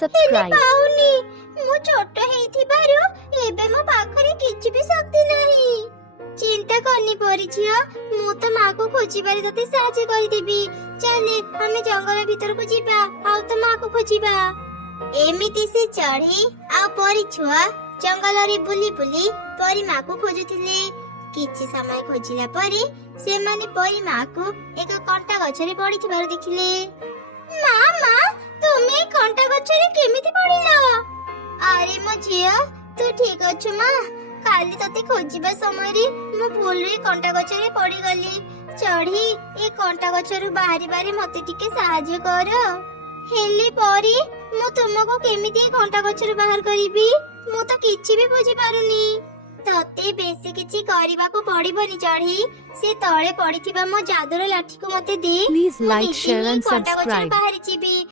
subscribe. ପାଉନି ମୁଁ ଛୋଟ ହେଇଥିବାରୁ ଏବେ ମୋ ପାଖରେ କିଛି ବି ଶକ୍ତି ନାହିଁ। ଚିନ୍ତା କରନି ପରି ଝିଅ, ମୁଁ ତ ମାକୁ ଖୋଜିବାରେ ତତେ ସାହାଯ୍ୟ କରିଦେବି। ଚାଲେ ଆମେ ଜଙ୍ଗଲ ଭିତରକୁ ଯିବା ଆଉ ତ ମାକୁ ଖୋଜିବା। ଏମିତି ସେ ଚଢ଼େଇ ଆଉ ପରି ଛୁଆ ଜଙ୍ଗଲରେ ବୁଲି ବୁଲି ପରି ମାକୁ ଖୋଜୁଥିଲେ। କିଛି ସମୟ ଖୋଜିଲା ପରେ ସେମାନେ ପରି ମାକୁ ଏକ କଣ୍ଟା ଗଛରେ ପଡ଼ିଥିବାର ଦେଖିଲେ। ମା ମା, ତୁମେ ଏ କଣ୍ଟା ଗଛରେ କେମିତି ପଡ଼ିଲ? ଆରେ ମୋ ଝିଅ, ତୁ ଠିକ ଅଛୁ ମା? କାଲି ତତେ ଖୋଜିବା ସମୟରେ ମୁଁ ଭୁଲରେ କଣ୍ଟା ଗଛରେ ପଡ଼ିଗଲି। ଚଢ଼େଇ, ଏ କଣ୍ଟା ଗଛରୁ ବାହାରିବାରେ ମତେ ଟିକେ ସାହାଯ୍ୟ କର। ହେଲେ ପରି, ମୁଁ ତୁମକୁ କେମିତି ଏ କଣ୍ଟା ଗଛରୁ ବାହାର କରିବି? ମୁଁ ତ କିଛି ବି ବୁଝିପାରୁନି। ତତେ ବେଶୀ କିଛି କରିବାକୁ ପଡ଼ିବନି ଚଢ଼େଇ। ସେ ତଳେ ପଡ଼ିଥିବା ମୋ ଯାଦୁର ଲାଠିକୁ ମତେ ଦେ। Please ମୁଁ like, ନିଜେ share ହିଁ and କଣ୍ଟା ଗଛରୁ subscribe. ବାହାରି ଯିବି।